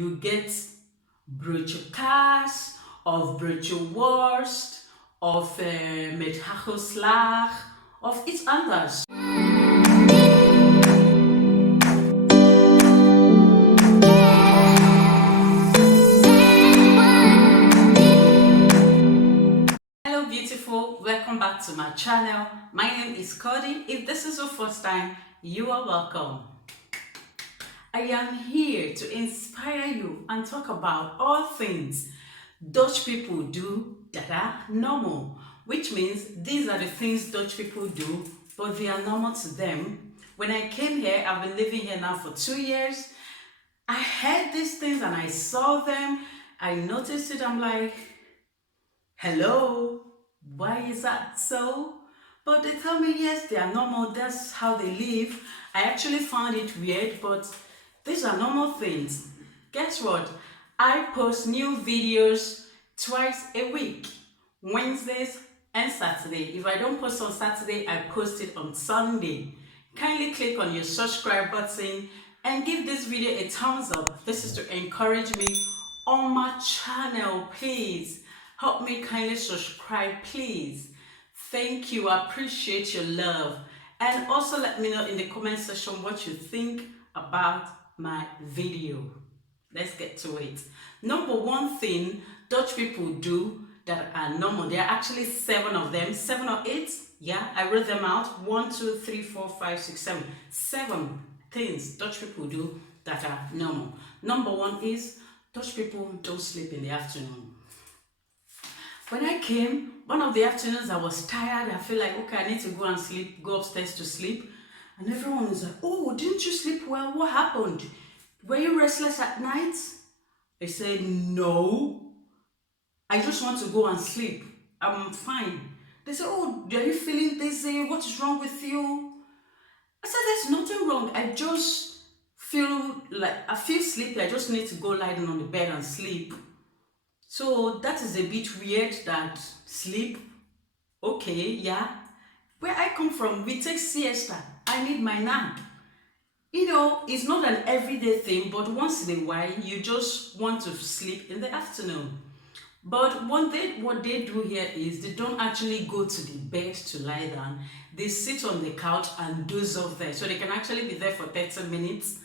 You get broodje kaas, of broodje worst, of met hagelslag, of iets anders. Hello beautiful, welcome back to my channel. My name is Kaodi. If this is your first time, you are welcome. I am here to inspire you and talk about all things Dutch people do that are normal, which means these are the things Dutch people do, but they are normal to them. When I came here, I've been living here now for 2 years. I heard these things and I saw them. I noticed it. I'm like, hello, why is that so? But they tell me, yes, they are normal. That's how they live. I actually found it weird, but these are normal things. Guess what? I post new videos twice a week, Wednesdays and Saturday. If I don't post on Saturday, I post it on Sunday. Kindly click on your subscribe button and give this video a thumbs up. This is to encourage me on my channel. Please help me kindly subscribe, please. Thank you. I appreciate your love. And also let me know in the comment section what you think about my video. Let's get to it. Number one thing Dutch people do that are normal. There are actually 7 of them, 7 or 8. Yeah, I wrote them out. 1, 2, 3, 4, 5, 6, 7. 7 things Dutch people do that are normal. Number 1 is Dutch people don't sleep in the afternoon. When I came, one of the afternoons I was tired. I feel like, okay, I need to go and sleep, go upstairs to sleep. And everyone was like, oh, didn't you sleep well? What happened? Were you restless at night? I said, no. I just want to go and sleep. I'm fine. They said, oh, are you feeling dizzy? What is wrong with you? I said, there's nothing wrong. I just feel sleepy. I just need to go lie down on the bed and sleep. So that is a bit weird that sleep. Okay, yeah. Where I come from, we take siesta. I need my nap. You know, it's not an everyday thing, but once in a while, you just want to sleep in the afternoon. But what they do here is they don't actually go to the bed to lie down. They sit on the couch and doze off there. So they can actually be there for 30 minutes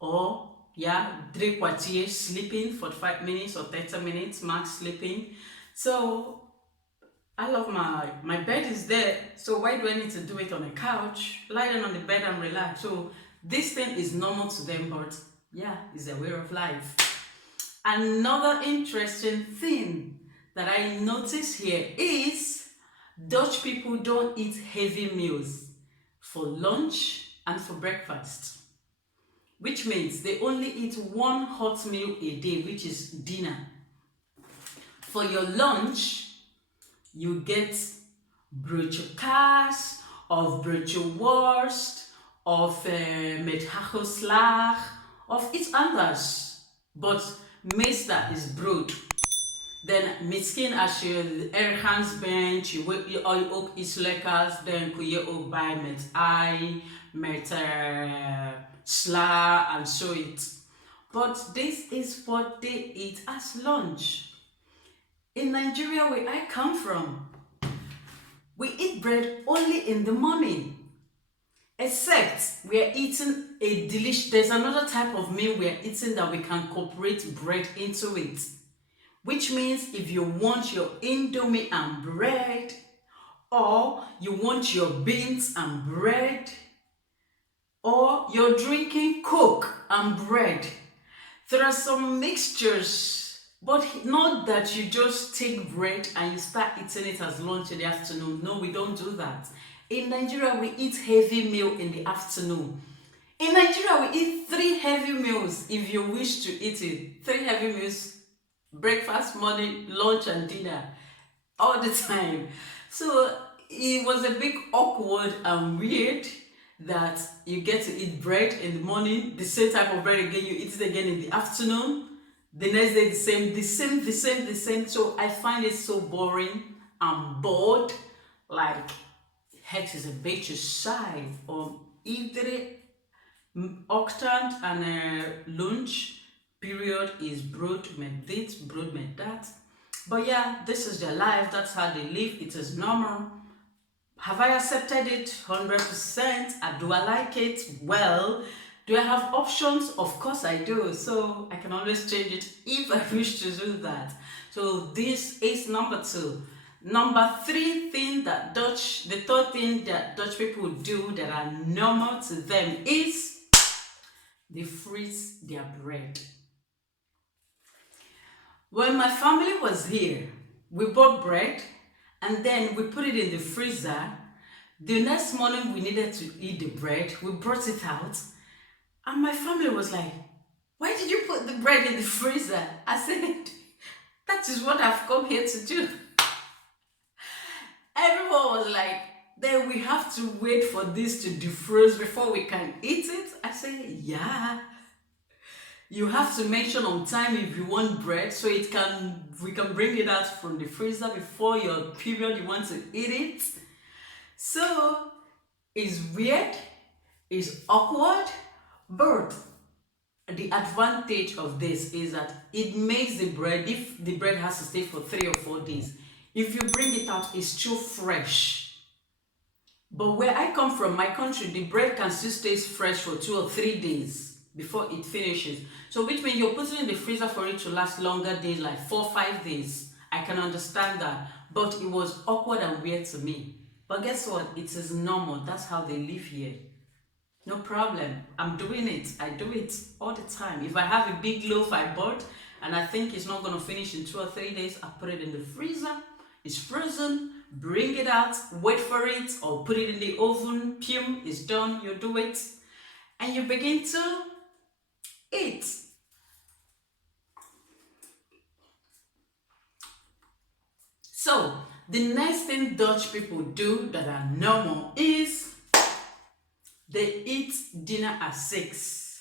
or, yeah, 3 quartiers sleeping, 45 minutes or 30 minutes max sleeping. So I love my bed is there. So why do I need to do it on a couch? Lie down on the bed and relax. So this thing is normal to them, but yeah, it's a way of life. Another interesting thing that I notice here is Dutch people don't eat heavy meals for lunch and for breakfast, which means they only eat 1 hot meal a day, which is dinner. For your lunch, you get broodje kaas, of broodje worst, of met hagelslag, of iets anders. But meestal is brood. Dan misschien als je ergens bent, je wil ook iets lekkers, dan kun je ook bij met ei, met sla and zoiets. But this is what they eat as lunch. In Nigeria, where I come from, we eat bread only in the morning. Except we are eating there's another type of meal we are eating that we can incorporate bread into it. Which means if you want your indomie and bread, or you want your beans and bread, or you're drinking Coke and bread, there are some mixtures, but not that you just take bread and you start eating it as lunch in the afternoon. No, we don't do that. In Nigeria, we eat heavy meal in the afternoon. In Nigeria, we eat 3 heavy meals if you wish to eat it. 3 heavy meals, breakfast, morning, lunch, and dinner, all the time. So it was a bit awkward and weird that you get to eat bread in the morning, the same type of bread again, you eat it again in the afternoon, the next day the same. So I find it so boring. I'm bored. Like, het is een beetje saai om iedere ochtend en lunch period is brood met this, brood met that. But yeah, this is their life, that's how they live, it is normal. Have I accepted it 100%? Do I like it? Well, do I have options? Of course I do. So I can always change it if I wish to do that. So this is number 2. Number 3 thing that the third thing that Dutch people do that are normal to them is they freeze their bread. When my family was here, we bought bread and then we put it in the freezer. The next morning we needed to eat the bread. We brought it out and my family was like, "Why did you put the bread in the freezer?" I said, "That is what I've come here to do." Everyone was like, "Then we have to wait for this to defrost before we can eat it?" I said, "Yeah. You have to mention on time if you want bread so we can bring it out from the freezer before your period you want to eat it." So it's weird, it's awkward, but the advantage of this is that it makes the bread, if the bread has to stay for 3 or 4 days, if you bring it out, it's still fresh. But where I come from, my country, the bread can still stay fresh for 2 or 3 days before it finishes. So which means you're putting it in the freezer for it to last longer days, like 4 or 5 days. I can understand that, but it was awkward and weird to me. But guess what? It is normal. That's how they live here. No problem. I'm doing it. I do it all the time. If I have a big loaf I bought and I think it's not going to finish in 2 or 3 days, I put it in the freezer. It's frozen. Bring it out. Wait for it or put it in the oven. Pum, it's done. You do it. And you begin to eat. So, the next thing Dutch people do that are normal is they eat dinner at 6.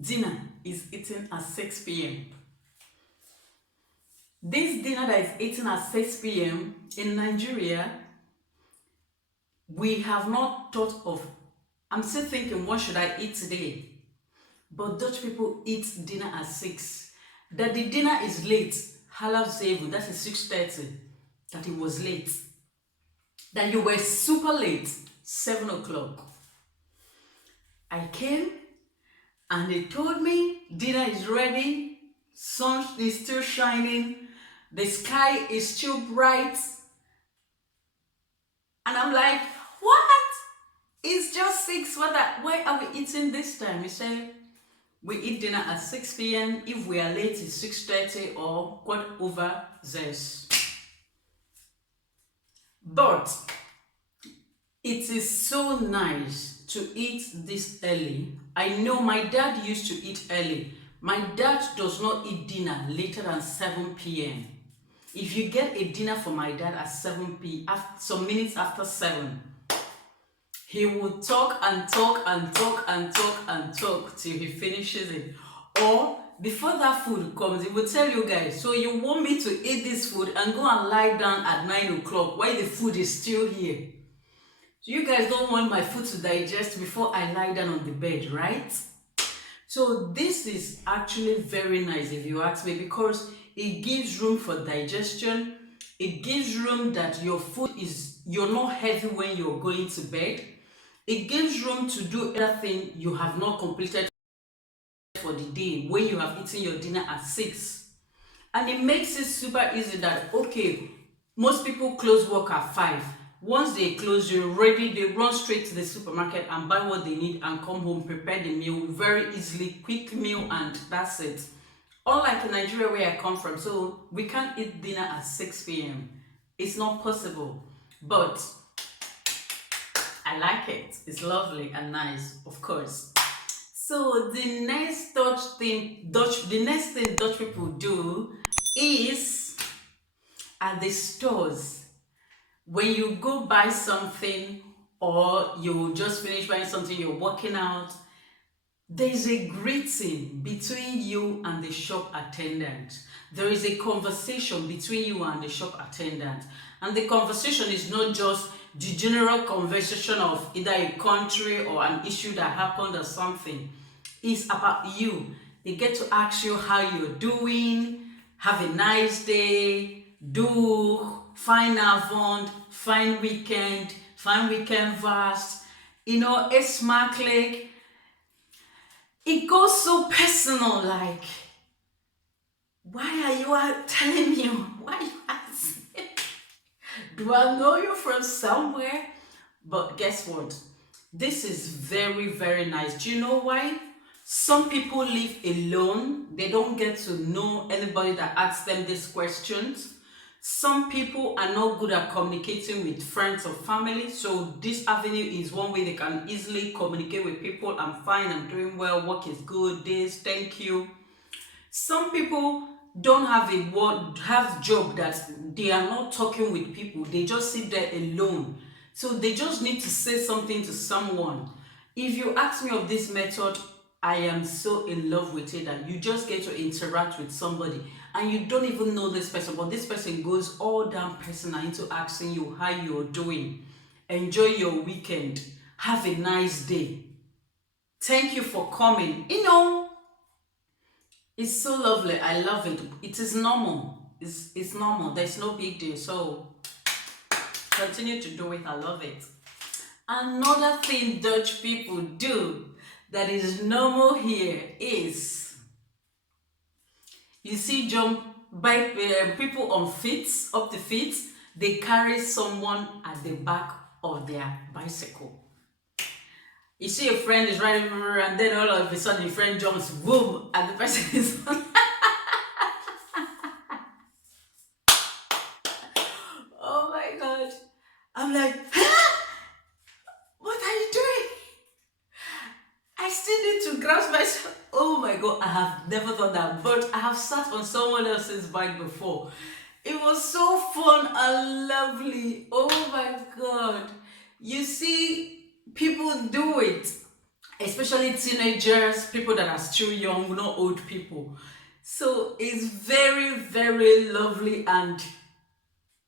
Dinner is eaten at 6 p.m. This dinner that is eaten at 6 p.m. in Nigeria, we have not thought of. I'm still thinking, what should I eat today? But Dutch people eat dinner at 6. That the dinner is late, half 7, that is 6:30. That it was late. That you were super late, 7 o'clock. I came and they told me dinner is ready, sun is still shining, the sky is still bright. And I'm like, what? It's just 6. Why are we eating this time? He said, we eat dinner at 6 p.m. If we are late, it's 6:30 or whatever this. But it is so nice to eat this early. I know my dad used to eat early. My dad does not eat dinner later than 7 p.m. If you get a dinner for my dad at 7 p.m., some minutes after 7, he will talk and talk and talk and talk and talk till he finishes it. Or before that food comes, he will tell you guys, "So you want me to eat this food and go and lie down at 9 o'clock while the food is still here? So you guys don't want my food to digest before I lie down on the bed, right?" So this is actually very nice if you ask me, because it gives room for digestion. It gives room that your food you're not heavy when you're going to bed. It gives room to do everything you have not completed for the day when you have eaten your dinner at 6. And it makes it super easy that, okay, most people close work at 5. Once they close, you're ready, they run straight to the supermarket and buy what they need and come home, prepare the meal very easily, quick meal, and that's it. Unlike in Nigeria where I come from, so we can't eat dinner at 6 p.m. It's not possible. But I like it. It's lovely and nice, of course. So the next thing Dutch people do is at the stores. When you go buy something or you just finish buying something, you're walking out, there is a greeting between you and the shop attendant. There is a conversation between you and the shop attendant. And the conversation is not just the general conversation of either a country or an issue that happened or something. It's about you. They get to ask you how you're doing, have a nice day, fine avant, fine weekend vast, a smart leg. It goes so personal, like, why are you telling me? Why are you asking? Do I know you from somewhere? But guess what? This is very, very nice. Do you know why? Some people live alone. They don't get to know anybody that asks them these questions. Some people are not good at communicating with friends or family, so this avenue is one way they can easily communicate with people. I'm fine, I'm doing well, work is good, this, thank you. Some people don't have job that they are not talking with people, they just sit there alone. So they just need to say something to someone. If you ask me of this method, I am so in love with it that you just get to interact with somebody and you don't even know this person, but this person goes all down personal into asking you how you're doing. Enjoy your weekend. Have a nice day. Thank you for coming. It's so lovely. I love it. It is normal. It's normal. There's no big deal. So continue to do it. I love it. Another thing Dutch people do that is normal here is, you see people on up the feet, they carry someone at the back of their bicycle. You see a friend is riding and then all of a sudden your friend jumps, boom, and the person is oh my god. I'm like, what are you doing? I still need to grasp myself. Oh my god, I have never done that, but I have sat on someone else's bike before. It was so fun and lovely. Oh my god. You see, people do it, especially teenagers, people that are still young, not old people. So it's very, very lovely, and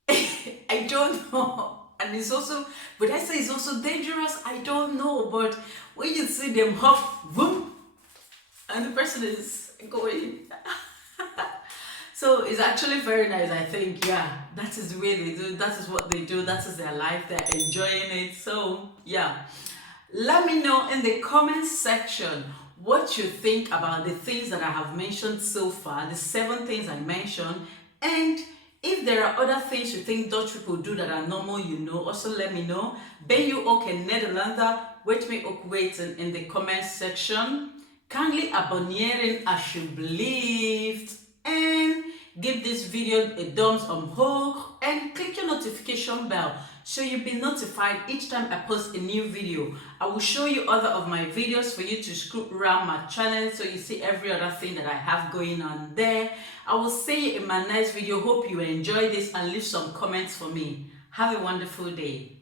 I don't know. And it's also, but I say it's also dangerous, I don't know. But when you see them hop, boom, and the person is going. So it's actually very nice, I think. Yeah, that is what they do, that is their life, they're enjoying it. So yeah, let me know in the comments section what you think about the things that I have mentioned so far, the 7 things I mentioned, and if there are other things you think Dutch people do that are normal, also let me know. Ben je ook in Nederlander? Weet me ook weten in de comment section. Kindly abonneren alsjeblieft. And give this video a thumbs up and click your notification bell so you'll be notified each time I post a new video. I will show you other of my videos for you to scroll around my channel so you see every other thing that I have going on there. I will see you in my next video. Hope you enjoy this and leave some comments for me. Have a wonderful day.